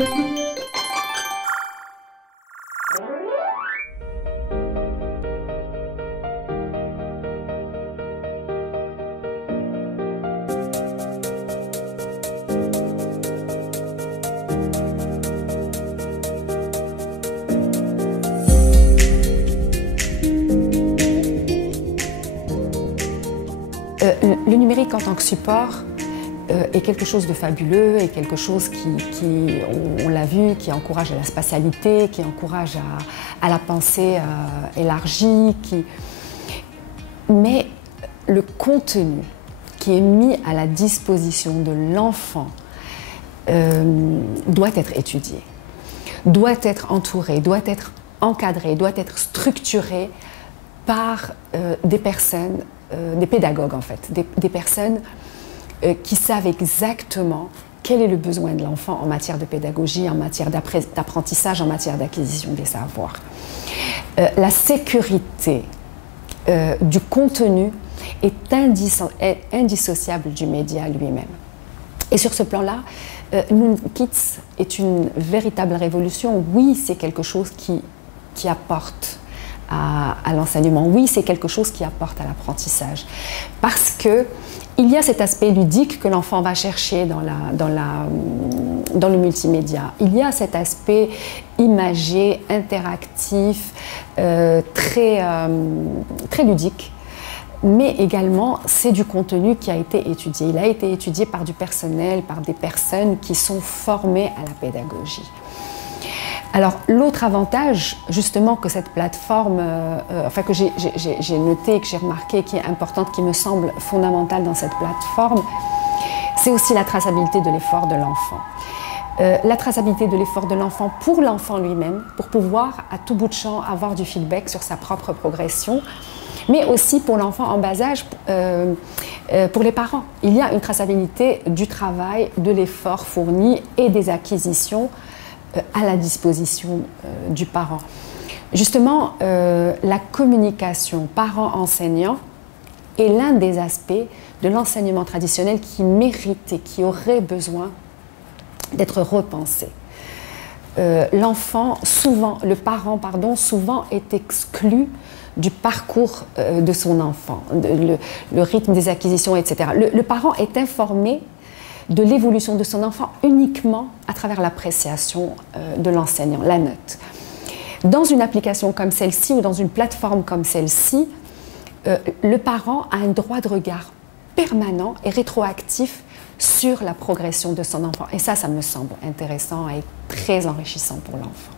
Le numérique en tant que support est quelque chose de fabuleux, est quelque chose qui on l'a vu, qui encourage à la spatialité, qui encourage à la pensée élargie. Mais le contenu qui est mis à la disposition de l'enfant doit être étudié, doit être entouré, doit être encadré, doit être structuré par des personnes, des pédagogues en fait, des personnes qui savent exactement quel est le besoin de l'enfant en matière de pédagogie, en matière d'apprentissage, en matière d'acquisition des savoirs. La sécurité du contenu est indissociable du média lui-même. Et sur ce plan-là, Noon Kids est une véritable révolution. Oui, c'est quelque chose qui apporte à l'enseignement. Oui, c'est quelque chose qui apporte à l'apprentissage. Parce qu'il y a cet aspect ludique que l'enfant va chercher dans le multimédia. Il y a cet aspect imagé, interactif, très ludique. Mais également, c'est du contenu qui a été étudié. Il a été étudié par du personnel, par des personnes qui sont formées à la pédagogie. Alors, l'autre avantage, justement, que cette plateforme, que j'ai noté, que j'ai remarqué, qui est importante, qui me semble fondamentale dans cette plateforme, c'est aussi la traçabilité de l'effort de l'enfant. La traçabilité de l'effort de l'enfant pour l'enfant lui-même, pour pouvoir, à tout bout de champ, avoir du feedback sur sa propre progression, mais aussi pour l'enfant en bas âge, pour les parents. Il y a une traçabilité du travail, de l'effort fourni et des acquisitions à la disposition du parent. Justement, la communication parent-enseignant est l'un des aspects de l'enseignement traditionnel qui mérite et qui aurait besoin d'être repensé. Le parent, souvent est exclu du parcours de son enfant, le rythme des acquisitions, etc. Le parent est informé de l'évolution de son enfant uniquement à travers l'appréciation de l'enseignant, la note. Dans une application comme celle-ci ou dans une plateforme comme celle-ci, le parent a un droit de regard permanent et rétroactif sur la progression de son enfant. Et ça me semble intéressant et très enrichissant pour l'enfant.